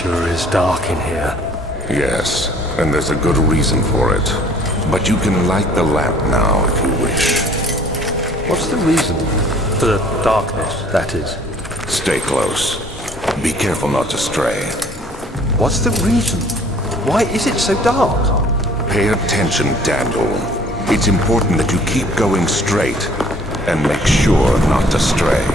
sure is dark in here. Yes, and there's a good reason for it. But you can light the lamp now if you wish. What's the reason? For the darkness, that is. Stay close. Be careful not to stray. What's the reason? Why is it so dark? Pay attention, Daniel. It's important that you keep going straight and make sure not to stray.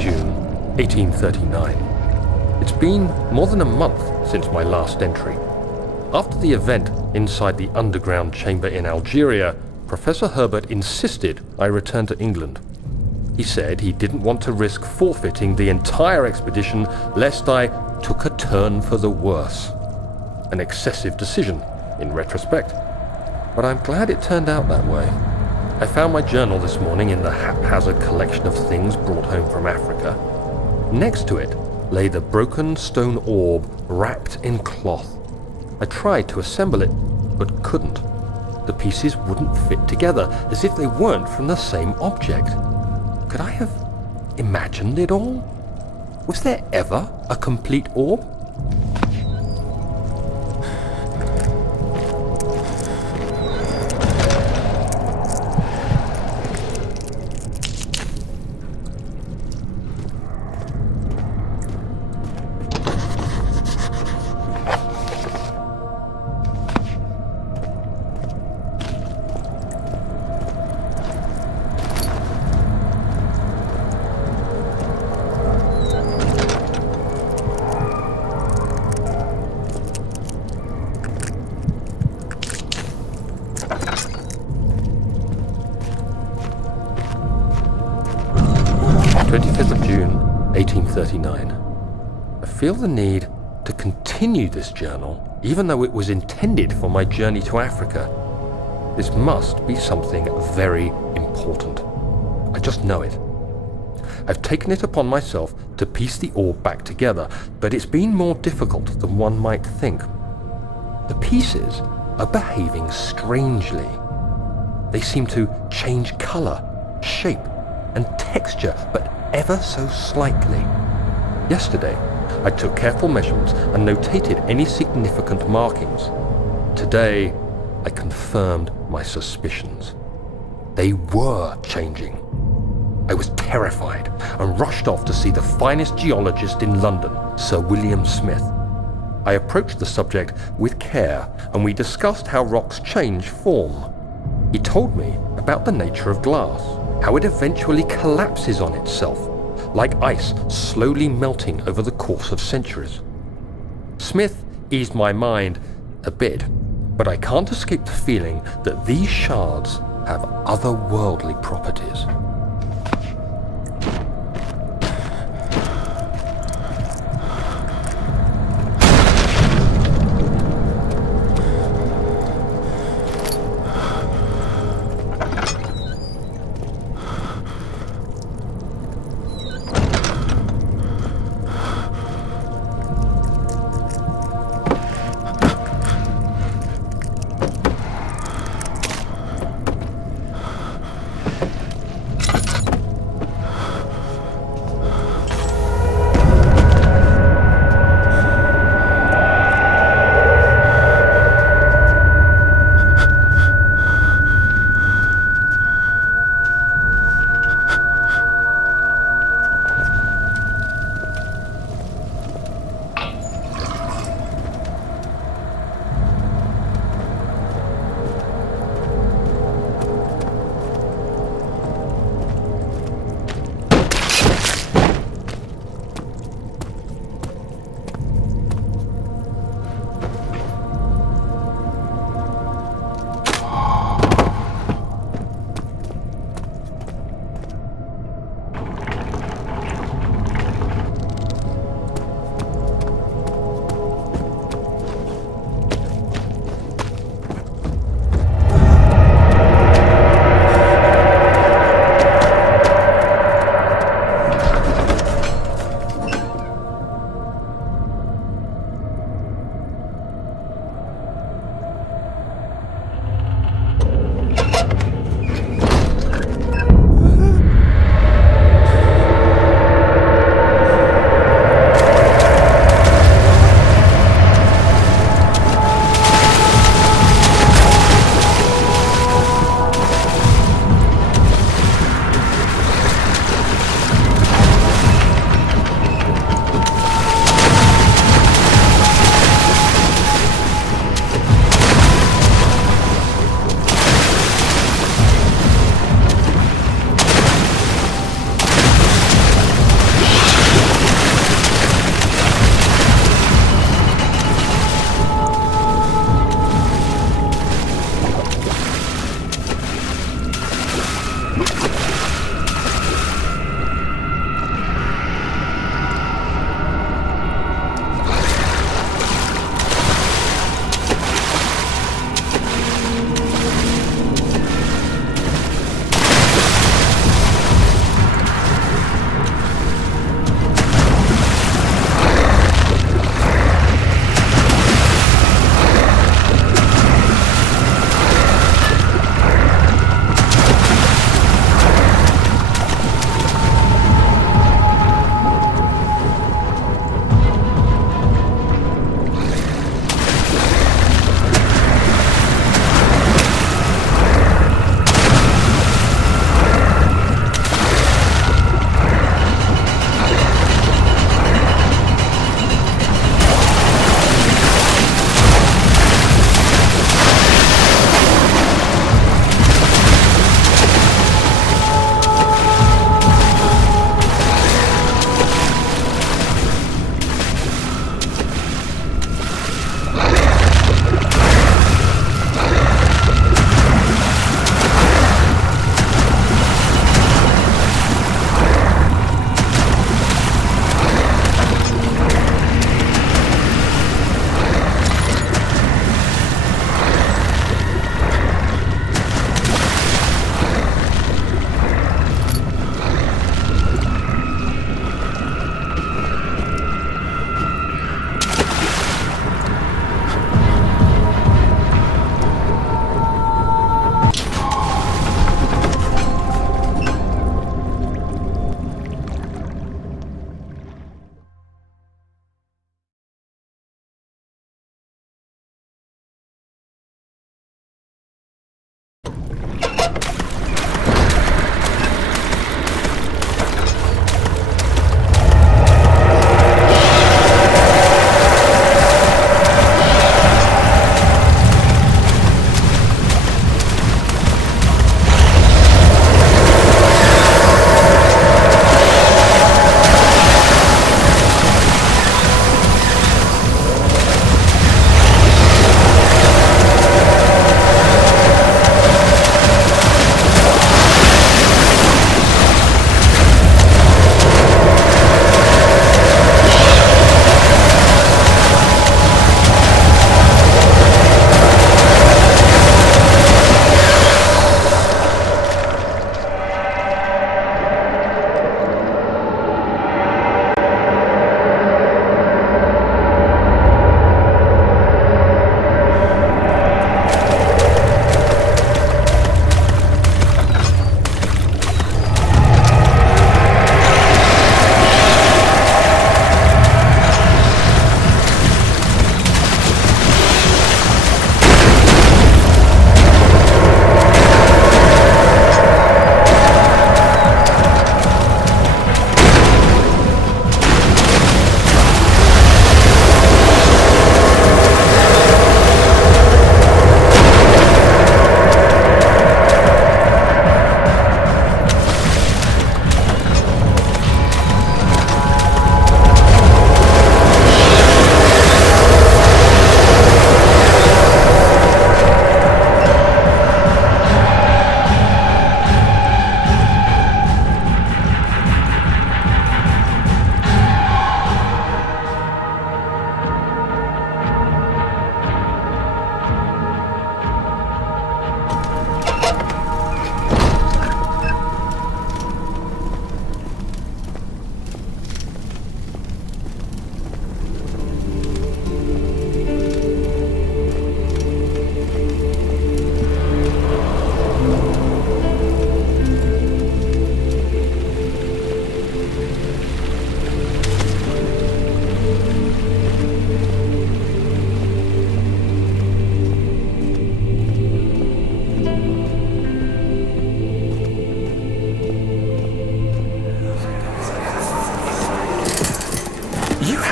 June 1839. It's been more than a month since my last entry. After the event inside the underground chamber in Algeria, Professor Herbert insisted I return to England. He said he didn't want to risk forfeiting the entire expedition lest I took a turn for the worse. An excessive decision, in retrospect. But I'm glad it turned out that way. I found my journal this morning in the haphazard collection of things brought home from Africa. Next to it lay the broken stone orb wrapped in cloth. I tried to assemble it, but couldn't. The pieces wouldn't fit together, as if they weren't from the same object. Could I have imagined it all? Was there ever a complete orb? June 1839. I feel the need to continue this journal, even though it was intended for my journey to Africa. This must be something very important. I just know it. I've taken it upon myself to piece the orb back together, but it's been more difficult than one might think. The pieces are behaving strangely. They seem to change color, shape, and texture, but ever so slightly. Yesterday, I took careful measurements and notated any significant markings. Today, I confirmed my suspicions. They were changing. I was terrified and rushed off to see the finest geologist in London, Sir William Smith. I approached the subject with care and we discussed how rocks change form. He told me about the nature of glass, how it eventually collapses on itself, like ice slowly melting over the course of centuries. Smith eased my mind a bit, but I can't escape the feeling that these shards have otherworldly properties.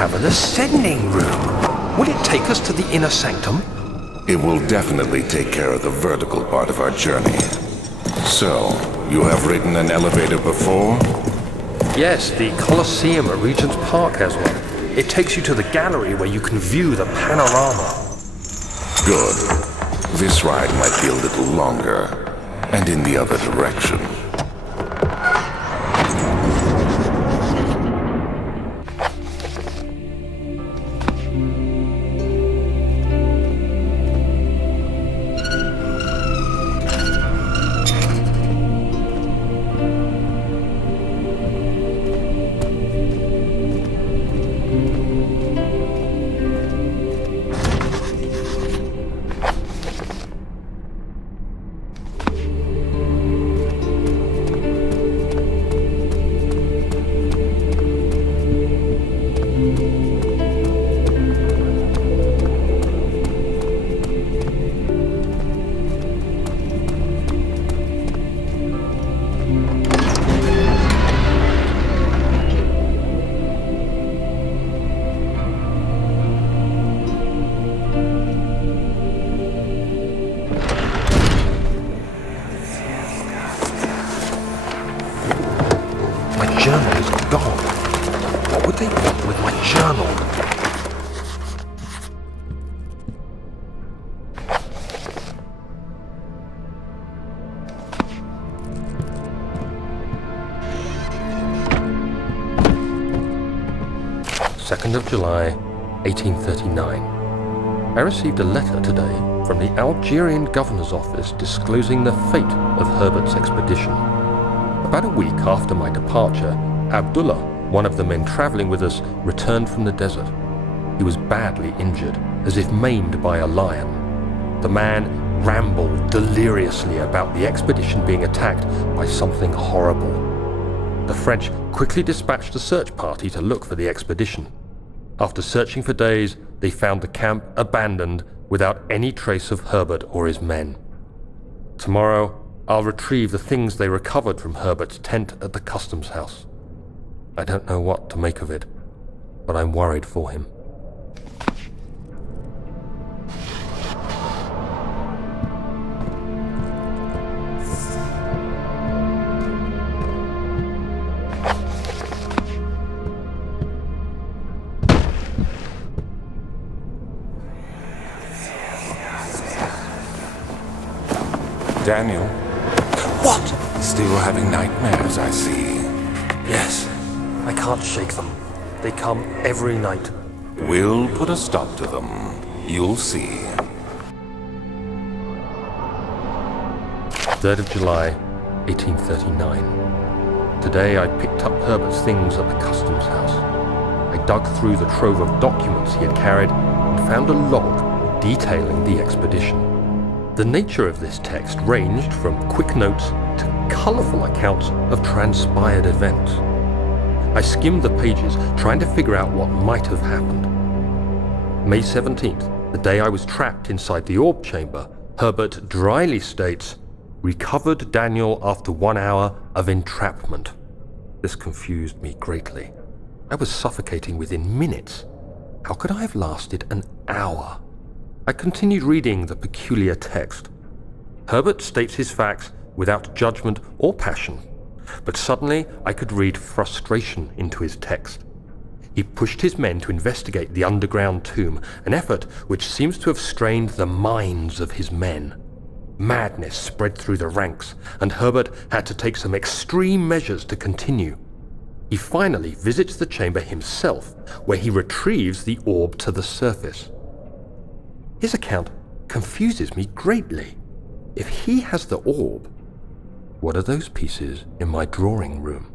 have an ascending room. Will it take us to the inner sanctum? It will definitely take care of the vertical part of our journey. So, you have ridden an elevator before? Yes, the Colosseum at Regent's Park has one. It takes you to the gallery where you can view the panorama. Good. This ride might be a little longer, and in the other direction. Journal is gone. What would they want with my journal? July 1839. I received a letter today from the Algerian governor's office disclosing the fate of Herbert's expedition. About a week after my departure, Abdullah, one of the men traveling with us, returned from the desert. He was badly injured, as if maimed by a lion. The man rambled deliriously about the expedition being attacked by something horrible. The French quickly dispatched a search party to look for the expedition. After searching for days, they found the camp abandoned without any trace of Herbert or his men. Tomorrow, I'll retrieve the things they recovered from Herbert's tent at the customs house. I don't know what to make of it, but I'm worried for him. Daniel? What? Still having nightmares, I see. Yes, I can't shake them. They come every night. We'll put a stop to them. You'll see. 3rd of July, 1839. Today I picked up Herbert's things at the customs house. I dug through the trove of documents he had carried and found a log detailing the expedition. The nature of this text ranged from quick notes to colourful accounts of transpired events. I skimmed the pages, trying to figure out what might have happened. May 17th, the day I was trapped inside the orb chamber, Herbert dryly states, "Recovered Daniel after 1 hour of entrapment." This confused me greatly. I was suffocating within minutes. How could I have lasted an hour? I continued reading the peculiar text. Herbert states his facts without judgment or passion, but suddenly I could read frustration into his text. He pushed his men to investigate the underground tomb, an effort which seems to have strained the minds of his men. Madness spread through the ranks, and Herbert had to take some extreme measures to continue. He finally visits the chamber himself, where he retrieves the orb to the surface. His account confuses me greatly. If he has the orb, what are those pieces in my drawing room?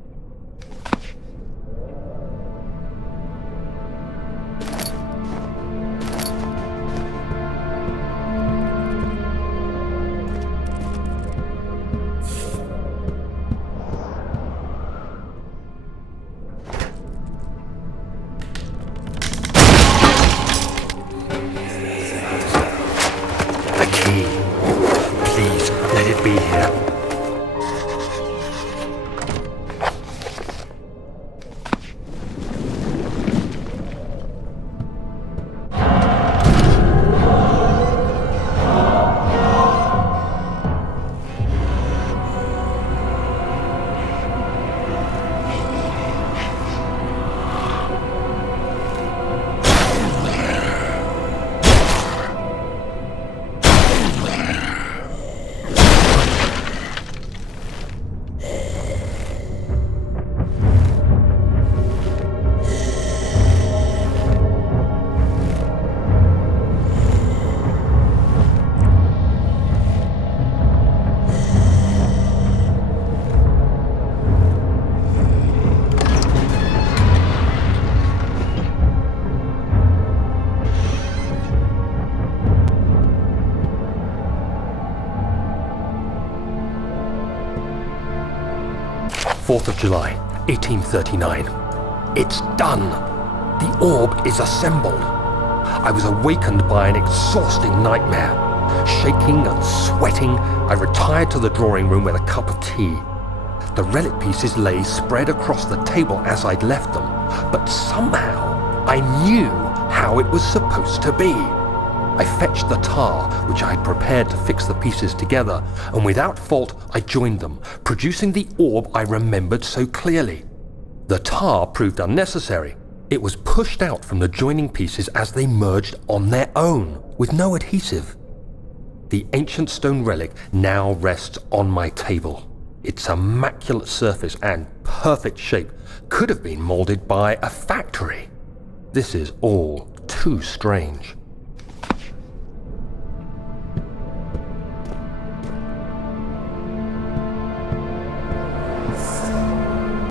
4th of July, 1839. It's done. The orb is assembled. I was awakened by an exhausting nightmare. Shaking and sweating, I retired to the drawing room with a cup of tea. The relic pieces lay spread across the table as I'd left them, but somehow I knew how it was supposed to be. I fetched the tar, which I had prepared to fix the pieces together, and without fault I joined them, producing the orb I remembered so clearly. The tar proved unnecessary. It was pushed out from the joining pieces as they merged on their own, with no adhesive. The ancient stone relic now rests on my table. Its immaculate surface and perfect shape could have been molded by a factory. This is all too strange.